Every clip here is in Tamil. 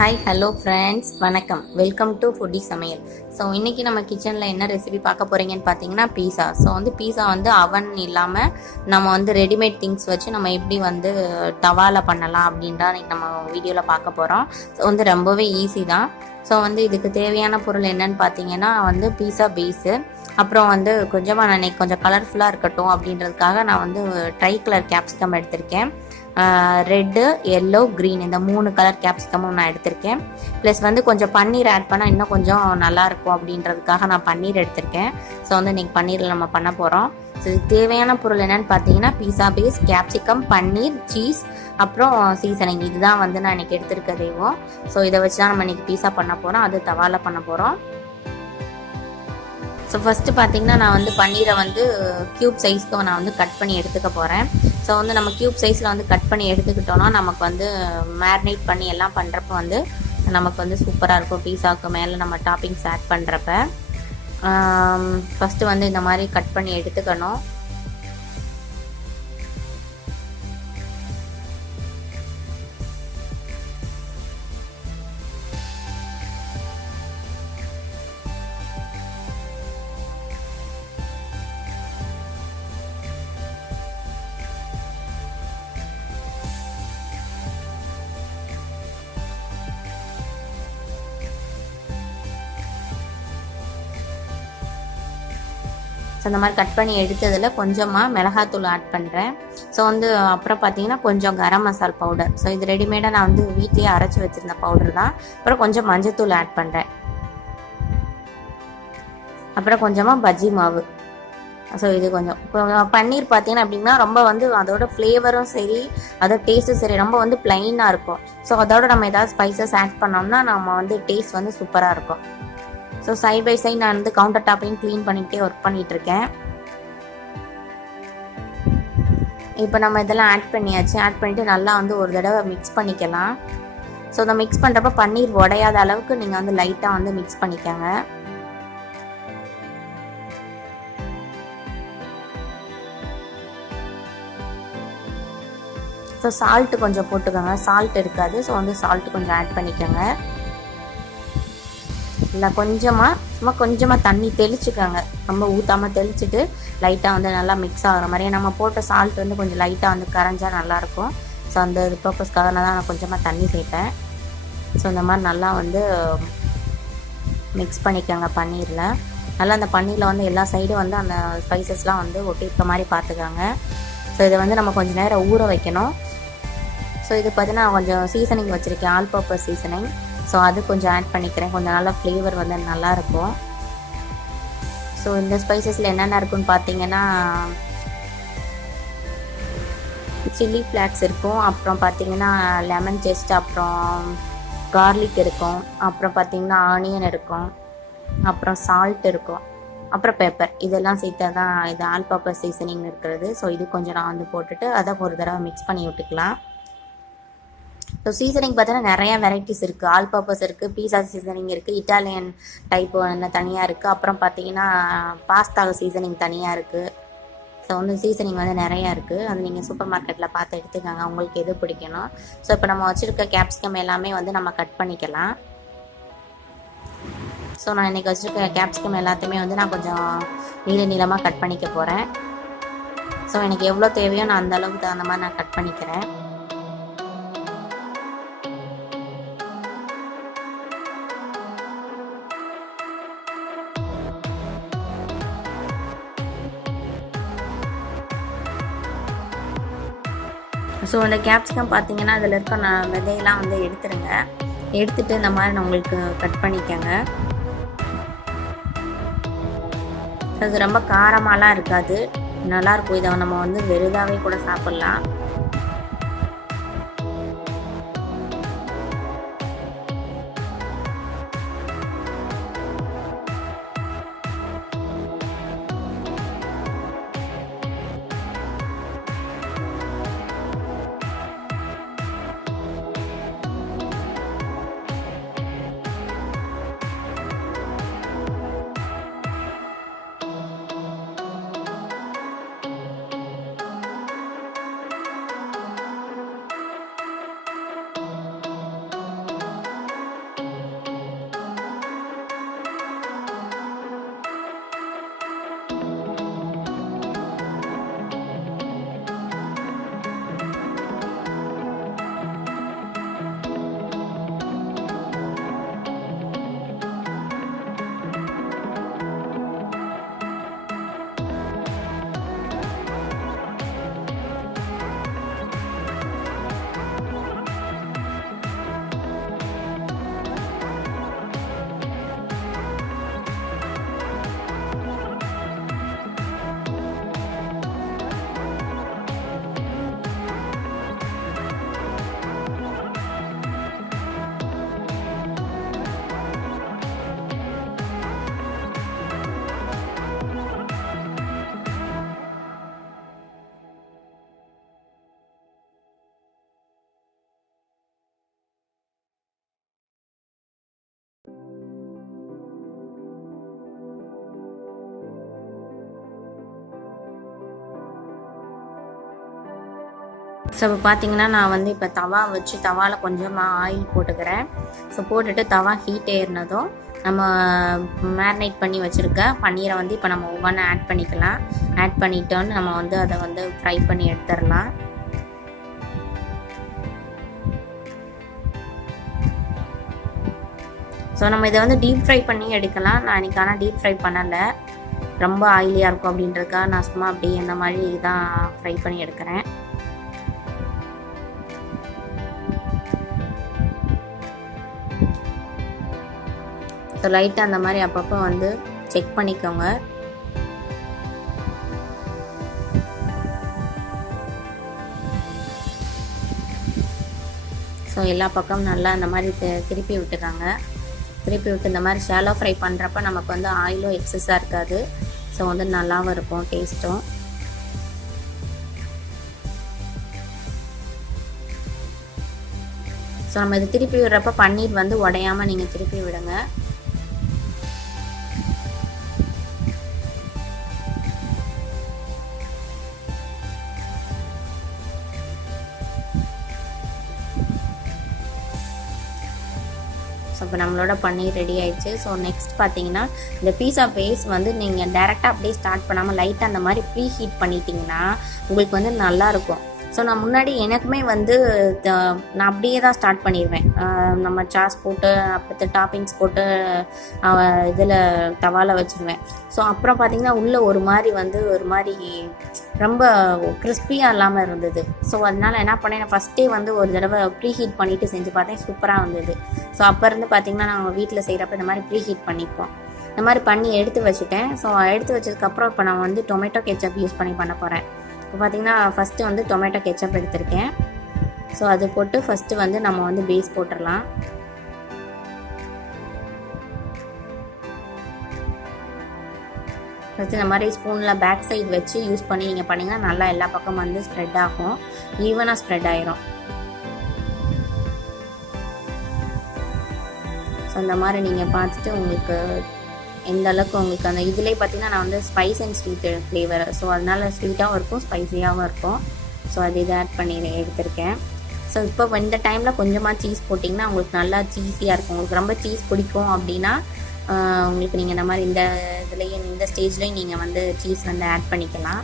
ஹாய் ஹலோ ஃப்ரெண்ட்ஸ், வணக்கம். வெல்கம் டு ஃபுட்டி சமையல். ஸோ இன்றைக்கி நம்ம கிச்சனில் என்ன ரெசிபி பார்க்க போகிறீங்கன்னு பார்த்தீங்கன்னா பீஸா. ஸோ பீஸா அவன் இல்லாமல் நம்ம ரெடிமேட் திங்ஸ் வச்சு நம்ம எப்படி தவாவில் பண்ணலாம் அப்படின்றா இன்றைக்கி நம்ம வீடியோவில் பார்க்க போகிறோம். ஸோ ரொம்பவே ஈஸி தான். ஸோ இதுக்கு தேவையான பொருள் என்னன்னு பார்த்தீங்கன்னா பீஸா பேஸு, அப்புறம் கொஞ்சமாக நான் இன்றைக்கி கொஞ்சம் கலர்ஃபுல்லாக இருக்கட்டும் அப்படின்றதுக்காக நான் ட்ரை கலர் கேப்சிகம் எடுத்திருக்கேன். ரெட்டு, எல்லோ, க்ரீன் இந்த 3 கலர் கேப்சிகமும் நான் எடுத்திருக்கேன். ப்ளஸ் கொஞ்சம் பன்னீர் ஆட் பண்ணால் இன்னும் கொஞ்சம் நல்லாயிருக்கும் அப்படின்றதுக்காக நான் பன்னீர் எடுத்திருக்கேன். ஸோ இன்றைக்கி பன்னீரில் நம்ம பண்ண போகிறோம். ஸோ இதுக்கு தேவையான பொருள் என்னென்னு பார்த்தீங்கன்னா பீஸா பேஸ், கேப்சிகம், பன்னீர், சீஸ், அப்புறம் சீசனிங். இதுதான் நான் இன்றைக்கி எடுத்துருக்கதேவும். ஸோ இதை வச்சு தான் நம்ம இன்றைக்கி பீஸா பண்ண போகிறோம், அது தவாவில் பண்ண போகிறோம். ஸோ ஃபஸ்ட்டு பார்த்தீங்கன்னா நான் பன்னீரை க்யூப் சைஸ்க்கு நான் கட் பண்ணி எடுத்துக்க போகிறேன். ஸோ நம்ம க்யூப் சைஸில் கட் பண்ணி எடுத்துக்கிட்டோன்னா நமக்கு மேரினேட் பண்ணி எல்லாம் பண்ணுறப்ப நமக்கு சூப்பராக இருக்கும். பீஸாவுக்கு மேலே நம்ம டாப்பிங்ஸ் ஆட் பண்ணுறப்ப ஃபஸ்ட்டு இந்த மாதிரி கட் பண்ணி எடுத்துக்கணும். ஸோ இந்த மாதிரி கட் பண்ணி எடுத்ததில் கொஞ்சமாக மிளகாத்தூள் ஆட் பண்ணுறேன். ஸோ அப்புறம் பார்த்தீங்கன்னா கொஞ்சம் கரம் மசால் பவுடர். ஸோ இது ரெடிமேடாக நான் வீட்லேயே அரைச்சி வச்சுருந்த பவுடர் தான். அப்புறம் கொஞ்சம் மஞ்சத்தூள் ஆட் பண்ணுறேன். அப்புறம் கொஞ்சமாக பஜ்ஜி மாவு. ஸோ இது கொஞ்சம் பன்னீர் பார்த்தீங்கன்னா அப்படின்னா ரொம்ப அதோட ஃப்ளேவரும் சரி, அதோட டேஸ்ட்டும் சரி, ரொம்ப பிளைனாக இருக்கும். ஸோ அதோட நம்ம ஏதாவது ஸ்பைசஸ் ஆட் பண்ணோம்னா நம்ம டேஸ்ட் சூப்பராக இருக்கும். ஸோ சைட் பை சைட் நான் கவுண்டர் டாப்பையும் க்ளீன் பண்ணிகிட்டே ஒர்க் பண்ணிகிட்ருக்கேன். இப்போ நம்ம இதெல்லாம் ஆட் பண்ணியாச்சு. ஆட் பண்ணிவிட்டு நல்லா ஒரு தடவை மிக்ஸ் பண்ணிக்கலாம். ஸோ அதை மிக்ஸ் பண்ணுறப்ப பன்னீர் உடையாத அளவுக்கு நீங்கள் லைட்டாக மிக்ஸ் பண்ணிக்கோங்க. ஸோ சால்ட்டு கொஞ்சம் போட்டுக்கோங்க. சால்ட் இருக்காது, ஸோ சால்ட்டு கொஞ்சம் ஆட் பண்ணிக்கோங்க. இல்லை கொஞ்சமாக தண்ணி தெளிச்சுக்கோங்க. ரொம்ப ஊற்றாமல் தெளிச்சுட்டு லைட்டாக நல்லா மிக்ஸ் ஆகிற மாதிரி நம்ம போட்ட சால்ட் கொஞ்சம் லைட்டாக கரைஞ்சால் நல்லாயிருக்கும். ஸோ அந்த பர்பஸ்க்காக நான் கொஞ்சமாக தண்ணி சேர்ப்பேன். ஸோ இந்த மாதிரி நல்லா மிக்ஸ் பண்ணிக்கோங்க பன்னீரில். நல்லா அந்த பன்னீரில் எல்லா சைடும் அந்த ஸ்பைசஸ்லாம் ஒட்டியிருக்க மாதிரி பார்த்துக்கோங்க. ஸோ இதை நம்ம கொஞ்சம் நேரம் ஊற வைக்கணும். ஸோ இது பார்த்தீங்கன்னா கொஞ்சம் சீசனிங் வச்சுருக்கேன், ஆல் பர்பஸ் சீசனிங். ஸோ அது கொஞ்சம் ஆட் பண்ணிக்கிறேன். கொஞ்சம் நல்லா ஃப்ளேவர் நல்லாயிருக்கும். ஸோ இந்த ஸ்பைசஸில் என்னென்ன இருக்குன்னு பார்த்தீங்கன்னா சில்லி ஃப்ளாக்ஸ் இருக்கும், அப்புறம் பார்த்தீங்கன்னா லெமன் ஜெஸ்ட், அப்புறம் கார்லிக் இருக்கும், அப்புறம் பார்த்தீங்கன்னா ஆனியன் இருக்கும், அப்புறம் சால்ட் இருக்கும், அப்புறம் பெப்பர். இதெல்லாம் சேர்த்து தான் இது ஆல் பர்பஸ் சீசனிங் இருக்கிறது. ஸோ இது கொஞ்சம் நான் போட்டுட்டு அதை ஒரு தடவை மிக்ஸ் பண்ணி விட்டுக்கலாம். ஸோ சீசனிங் பார்த்தீங்கன்னா நிறையா வெரைட்டிஸ் இருக்குது. ஆல் பர்பஸ் இருக்குது, பீஸா சீசனிங் இருக்குது, இட்டாலியன் டைப்பு தனியாக இருக்குது, அப்புறம் பார்த்தீங்கன்னா பாஸ்தா சீசனிங் தனியாக இருக்குது. ஸோ சீசனிங் நிறையா இருக்குது. அது நீங்கள் சூப்பர் மார்க்கெட்டில் பார்த்து எடுத்துக்கோங்க, உங்களுக்கு எது பிடிக்கணும். ஸோ இப்போ நம்ம வச்சுருக்க கேப்சிகம் எல்லாமே நம்ம கட் பண்ணிக்கலாம். ஸோ நான் இன்றைக்கி வச்சுருக்க கேப்சிகம் எல்லாத்தையுமே நான் கொஞ்சம் நீளமாக கட் பண்ணிக்க போகிறேன். ஸோ எனக்கு எவ்வளோ தேவையோ நான் அந்த அளவுக்கு தகுந்த மாதிரி நான் கட் பண்ணிக்கிறேன். ஸோ அந்த கேப்சிகம் பார்த்தீங்கன்னா அதில் இருக்க விதையெல்லாம் எடுத்துருங்க. எடுத்துகிட்டு இந்த மாதிரி நான் உங்களுக்கு கட் பண்ணிக்கோங்க. அது ரொம்ப காரமாலாம் இருக்காது, நல்லாயிருக்கும். இதை நம்ம வெறுதாவே கூட சாப்பிட்லாம். ஸோ இப்போ பார்த்தீங்கன்னா நான் வந்து இப்போ தவா வச்சு தவாவில் கொஞ்சமாக ஆயில் போட்டுக்கிறேன். ஸோ போட்டுட்டு தவா ஹீட் ஏறினதும் நம்ம மேரினேட் பண்ணி வச்சுருக்க பன்னீரை வந்து இப்போ நம்ம ஒவ்வொன்றா ஆட் பண்ணிக்கலாம். ஆட் பண்ணிட்டோன்னு நம்ம வந்து அதை வந்து ஃப்ரை பண்ணி எடுத்துடலாம். ஸோ நம்ம இதை வந்து டீப் ஃப்ரை பண்ணி எடுக்கலாம். நான் இன்றைக்கி ஆனால் டீப் ஃப்ரை பண்ணலை, ரொம்ப ஆயிலியாக இருக்கும் அப்படின்றதுக்காக நான் சும்மா அப்படியே இந்த மாதிரி தான் ஃப்ரை பண்ணி எடுக்கிறேன். ஸோ லைட்டாக அந்த மாதிரி அப்பப்போ வந்து செக் பண்ணிக்கோங்க. ஸோ எல்லா பக்கமும் நல்லா அந்த மாதிரி திருப்பி விட்டுறாங்க. திருப்பி விட்டு இந்த மாதிரி ஷாலோ ஃப்ரை பண்ணுறப்ப நமக்கு வந்து ஆயிலும் எக்ஸஸாக இருக்காது. ஸோ வந்து நல்லாவும் இருக்கும் டேஸ்ட்டும். ஸோ நம்ம இது திருப்பி விடுறப்ப பன்னீர் வந்து உடையாமல் நீங்கள் திருப்பி விடுங்க. ஸோ இப்போ நம்மளோட பன்னீர் ரெடி ஆயிடுச்சு. ஸோ நெக்ஸ்ட் பார்த்தீங்கன்னா இந்த பீஸா பேஸ் வந்து நீங்கள் டேரெக்டாக அப்படியே ஸ்டார்ட் பண்ணாமல் லைட்டாக அந்த மாதிரி ப்ரீ ஹீட் பண்ணிட்டீங்கன்னா உங்களுக்கு வந்து நல்லாயிருக்கும். ஸோ நான் முன்னாடி எனக்குமே வந்து நான் அப்படியே தான் ஸ்டார்ட் பண்ணிடுவேன். நம்ம சாஸ் போட்டு அப்புறத்து டாப்பிங்ஸ் போட்டு இதில் தவாவில் வச்சுருவேன். ஸோ அப்புறம் பார்த்திங்கன்னா உள்ளே ஒரு மாதிரி ரொம்ப கிறிஸ்பியாக இல்லாமல் இருந்தது. ஸோ அதனால் என்ன பண்ணேன், நான் ஃபஸ்ட்டே வந்து ஒரு தடவை ப்ரீ ஹீட் பண்ணிவிட்டு செஞ்சு பார்த்தேன், சூப்பராக வந்தது. ஸோ அப்போ இருந்து பார்த்திங்கன்னா நாங்கள் வீட்டில் செய்கிறப்ப இந்த மாதிரி ப்ரீ ஹீட் பண்ணிப்போம். இந்த மாதிரி பண்ணி எடுத்து வச்சுட்டேன். ஸோ எடுத்து வச்சதுக்கப்புறம் இப்போ நான் வந்து டொமேட்டோ கெச்சப் யூஸ் பண்ண போகிறேன். இப்போ பார்த்திங்கன்னா ஃபஸ்ட்டு வந்து டொமேட்டோ கெச்சப் எடுத்திருக்கேன். ஸோ அது போட்டு ஃபஸ்ட்டு வந்து நம்ம வந்து பேஸ் போட்டுடலாம். ஃபஸ்ட்டு இந்த மாதிரி ஸ்பூனில் பேக் சைடு வச்சு யூஸ் பண்ணி நீங்கள் பண்ணிங்கன்னா நல்லா எல்லா பக்கம் வந்து ஸ்ப்ரெட் ஆகும், ஈவனாக ஸ்ப்ரெட் ஆகிரும். ஸோ இந்த மாதிரி நீங்கள் பார்த்துட்டு உங்களுக்கு எந்த அளவுக்கு உங்களுக்கு அந்த இதிலே பார்த்தீங்கன்னா நான் வந்து spice and sweet flavour, so அதனால் ஸ்வீட்டாகவும் இருக்கும் ஸ்பைஸியாகவும் இருக்கும். ஸோ அது இதை ஆட் பண்ணி எடுத்திருக்கேன். ஸோ இப்போ இந்த டைமில் கொஞ்சமாக சீஸ் போட்டிங்கன்னா உங்களுக்கு நல்லா சீஸியாக இருக்கும். உங்களுக்கு ரொம்ப சீஸ் பிடிக்கும் அப்படின்னா உங்களுக்கு நீங்கள் இந்த மாதிரி இந்த இதுலேயும் இந்த ஸ்டேஜ்லேயும் நீங்கள் வந்து சீஸ் வந்து ஆட் பண்ணிக்கலாம்.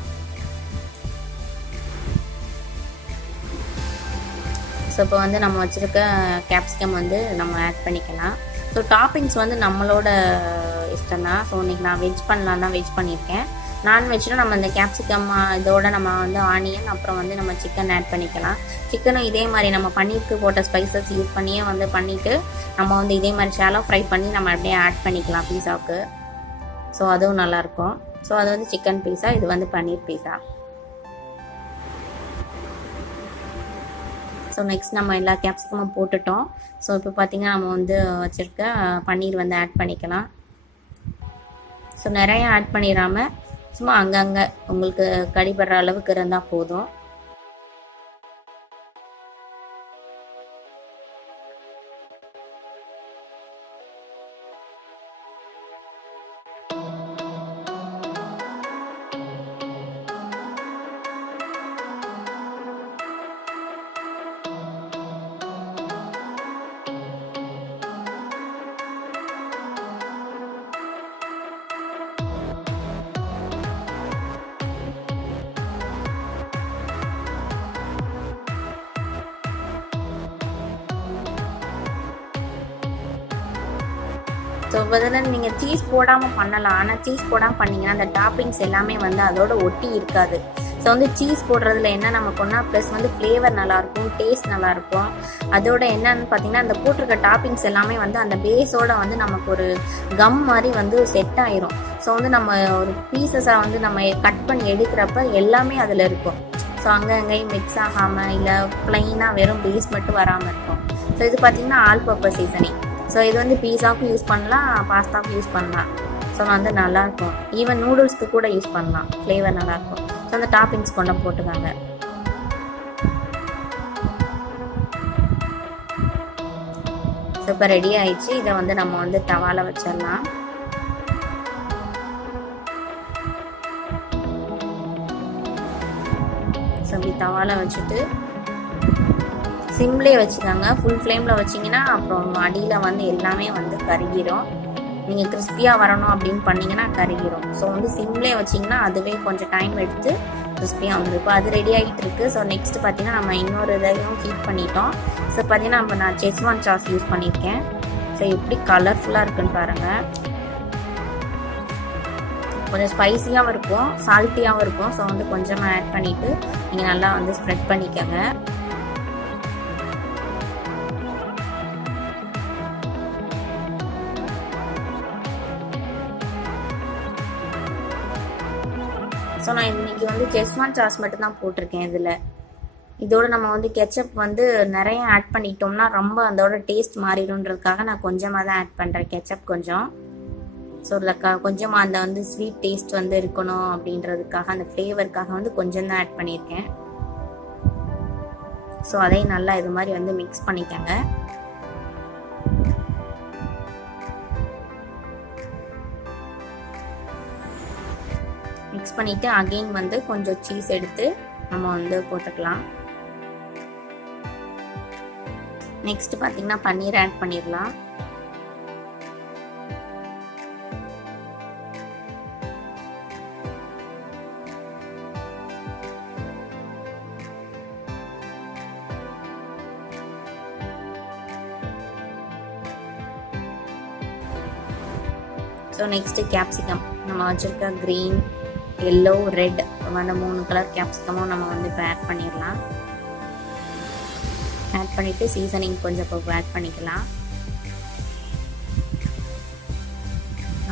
ஸோ இப்போ வந்து நம்ம வச்சுருக்க கேப்சிகம் வந்து நம்ம ஆட் பண்ணிக்கலாம். ஸோ டாப்பிங்ஸ் வந்து நம்மளோட இஷ்டம் தான். ஸோ இன்றைக்கி நான் வெஜ் பண்ணலாம் தான் வெஜ் பண்ணியிருக்கேன். நான்வெஜ்னால் நம்ம இந்த கேப்சிகம் இதோட நம்ம வந்து ஆனியன் அப்புறம் வந்து நம்ம சிக்கன் ஆட் பண்ணிக்கலாம். சிக்கனும் இதே மாதிரி நம்ம பன்னீருக்கு போட்ட ஸ்பைசஸ் யூஸ் பண்ணியே வந்து பண்ணிவிட்டு நம்ம வந்து இதே மாதிரி ஷாலோ ஃப்ரை பண்ணி நம்ம அப்படியே ஆட் பண்ணிக்கலாம் பீஸாவுக்கு. ஸோ அதுவும் நல்லாயிருக்கும். ஸோ அது வந்து சிக்கன் பீஸா, இது வந்து பன்னீர் பீஸா. ஸோ நெக்ஸ்ட் நம்ம எல்லா கேப்சிகமும் போட்டுட்டோம். ஸோ இப்போ பார்த்திங்கன்னா நம்ம வந்து வச்சுருக்க பன்னீர் வந்து ஆட் பண்ணிக்கலாம். ஸோ நிறைய ஆட் பண்ணிடாமல் சும்மா அங்கங்கே உங்களுக்கு கடிபடுற அளவுக்கு இருந்தால் போதும். ஸோ பதில் நீங்கள் சீஸ் போடாமல் பண்ணலாம். ஆனால் சீஸ் போடாமல் பண்ணிங்கன்னா அந்த டாப்பிங்ஸ் எல்லாமே வந்து அதோட ஒட்டி இருக்காது. ஸோ வந்து சீஸ் போடுறதுல என்ன நமக்கு ஒன்றா ப்ளஸ் வந்து ஃப்ளேவர் நல்லாயிருக்கும், டேஸ்ட் நல்லாயிருக்கும். அதோட என்னன்னு பார்த்தீங்கன்னா அந்த போட்டிருக்க டாப்பிங்ஸ் எல்லாமே வந்து அந்த பேஸோட வந்து நமக்கு ஒரு கம் மாதிரி வந்து செட் ஆயிரும். ஸோ வந்து நம்ம ஒரு பீசஸாக வந்து நம்ம கட் பண்ணி எடுக்கிறப்ப எல்லாமே அதில் இருக்கும். ஸோ அங்கேயும் மிக்ஸ் ஆகாமல் இல்லை ப்ளைனாக வெறும் பேஸ் மட்டும் வராமல் இருக்கும். ஸோ இது பார்த்திங்கன்னா ஆல் பர்பஸ் சீசனிங். ஸோ இது வந்து பீஸாவுக்கும் யூஸ் பண்ணலாம், பாஸ்தாவுக்கும் யூஸ் பண்ணலாம். ஸோ வந்து நல்லாயிருக்கும். ஈவன் நூடுல்ஸ்க்கு கூட யூஸ் பண்ணலாம், ஃப்ளேவர் நல்லாயிருக்கும். ஸோ அந்த டாப்பிங்ஸ் கொண்டு போட்டுக்காங்க. ஸோ இப்போ ரெடி ஆயிடுச்சு. இதை வந்து நம்ம வந்து தவாவில் வச்சிடலாம். ஸோ அப்படி தவாவில் வச்சுட்டு சிம்லேயே வச்சுக்கோங்க. ஃபுல் ஃப்ளேமில் வச்சிங்கன்னா அப்புறம் அடியில் வந்து எல்லாமே வந்து கருகிரும். நீங்கள் கிறிஸ்பியாக வரணும் அப்படின்னு பண்ணிங்கன்னா கருகிரும். ஸோ வந்து சிம்லேயே வச்சிங்கன்னா அதுவே கொஞ்சம் டைம் எடுத்து கிறிஸ்பியாக வந்துடும். இப்போ அது ரெடி ஆகிட்டு இருக்குது. ஸோ நெக்ஸ்ட் பார்த்தீங்கன்னா நம்ம இன்னொரு இதையும் ஹீட் பண்ணிட்டோம். ஸோ பார்த்தீங்கன்னா நான் செஸ்வான் சாஸ் யூஸ் பண்ணியிருக்கேன். ஸோ எப்படி கலர்ஃபுல்லாக இருக்குன்னு பாருங்கள். கொஞ்சம் ஸ்பைஸியாகவும் இருக்கும், சால்ட்டியாகவும் இருக்கும். ஸோ வந்து கொஞ்சமாக ஆட் பண்ணிவிட்டு நீங்கள் நல்லா வந்து ஸ்ப்ரெட் பண்ணிக்கோங்க. ஸோ நான் இன்றைக்கி வந்து செஸ்வான் சாஸ் மட்டும்தான் போட்டிருக்கேன் இதில். இதோடு நம்ம வந்து கெச்சப் வந்து நிறைய ஆட் பண்ணிட்டோம்னா ரொம்ப அதோட டேஸ்ட் மாறிடுன்றதுக்காக நான் கொஞ்சமாக தான் ஆட் பண்ணுறேன் கெச்சப் கொஞ்சம். ஸோ இதில் கொஞ்சமாக அந்த வந்து ஸ்வீட் டேஸ்ட் வந்து இருக்கணும் அப்படின்றதுக்காக, அந்த ஃப்ளேவருக்காக வந்து கொஞ்சம் தான் ஆட் பண்ணியிருக்கேன். ஸோ அதையும் நல்லா இது மாதிரி வந்து மிக்ஸ் பண்ணிக்கோங்க. மிக்ஸ் பண்ணிவிட்டு அகெயின் வந்து கொஞ்சம் சீஸ் எடுத்து நம்ம வந்து போட்டுக்கலாம். நெக்ஸ்ட் பார்த்தீங்கன்னா பன்னீர் ஆட் பண்ணிடலாம். ஸோ நெக்ஸ்ட்டு கேப்சிகம் நம்ம வச்சுருக்க க்ரீன், எல்லோ, ரெட் அந்த 3 கலர் கேப்சிகமும் நம்ம வந்து இப்போ ஆட் பண்ணிடலாம். ஆட் பண்ணிவிட்டு சீசனிங் கொஞ்சம் இப்போ ஆட் பண்ணிக்கலாம்.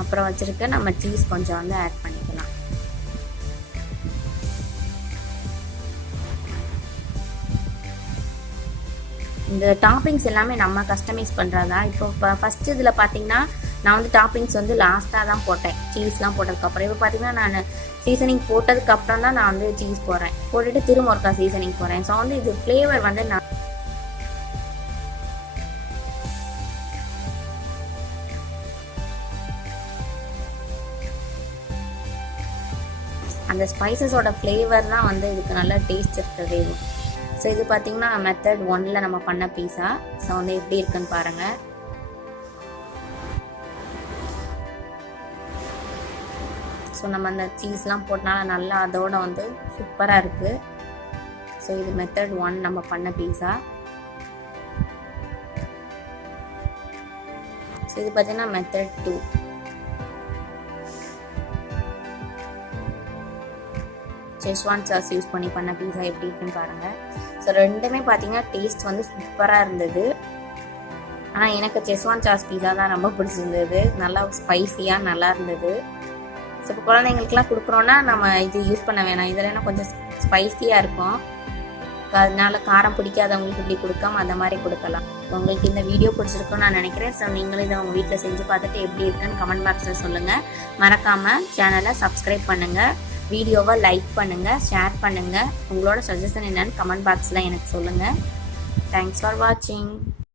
அப்புறம் வச்சுருக்க நம்ம சீஸ் கொஞ்சம் வந்து ஆட் பண்ணிக்கலாம். இந்த டாப்பிங்ஸ் எல்லாமே நம்ம கஸ்டமைஸ் பண்ணுறதா. இப்போ ஃபஸ்ட்டு இதில் பார்த்தீங்கன்னா நான் வந்து டாப்பிங்ஸ் வந்து லாஸ்ட்டாக தான் போட்டேன், சீஸ்லாம் போட்டதுக்கப்புறம். இப்போ பார்த்தீங்கன்னா நான் சீசனிங் போட்டதுக்கப்புறம் தான் நான் வந்து சீஸ் போடுறேன். போட்டுட்டு திரும்ப ஒருக்கா சீசனிங் போடுறேன். ஸோ வந்து இது ஃப்ளேவர் வந்து நான் அந்த ஸ்பைசஸோட ஃப்ளேவர் தான் வந்து இதுக்கு நல்ல டேஸ்ட் இருக்கிறதே. ஸோ இது பார்த்தீங்கன்னா மெத்தட் 1ல் நம்ம பண்ண பீஸா. ஸோ வந்து எப்படி இருக்குன்னு பாருங்கள். ஸோ நம்ம அந்த சீஸ்லாம் போட்டனால நல்லா அதோட வந்து சூப்பராக இருக்குது. ஸோ இது மெத்தட் 1 நம்ம பண்ண பீஸா. ஸோ இது பார்த்தீங்கன்னா மெத்தட் 2. செஸ்வான் சாஸ் யூஸ் பண்ணி பண்ண பீஸா எப்படி இருக்குன்னு பாருங்கள். ஸோ ரெண்டுமே பார்த்தீங்கன்னா டேஸ்ட் வந்து சூப்பராக இருந்தது. ஆனால் எனக்கு செஸ்வான் சாஸ் பீஸா தான் ரொம்ப பிடிச்சிருந்தது. நல்லா ஸ்பைஸியாக நல்லா இருந்தது. ஸோ இப்போ குழந்தைங்களுக்குலாம் கொடுக்குறோன்னா நம்ம இது யூஸ் பண்ண வேணாம். இதெல்லாம் கொஞ்சம் ஸ்பைஸியாக இருக்கும். அதனால காரம் பிடிக்காதவங்களுக்கு இப்படி கொடுக்காம அந்த மாதிரி கொடுக்கலாம். உங்களுக்கு இந்த வீடியோ பிடிச்சிருக்குன்னு நான் நினைக்கிறேன். ஸோ நீங்களும் இதை உங்கள் வீட்டில் செஞ்சு பார்த்துட்டு எப்படி இருக்குன்னு கமெண்ட் பாக்ஸில் சொல்லுங்கள். மறக்காமல் சேனலை சப்ஸ்கிரைப் பண்ணுங்கள், வீடியோவை லைக் பண்ணுங்கள், ஷேர் பண்ணுங்கள். உங்களோட சஜஷன் என்னன்னு கமெண்ட் பாக்ஸில் எனக்கு சொல்லுங்கள். தேங்க்ஸ் ஃபார் வாட்சிங்.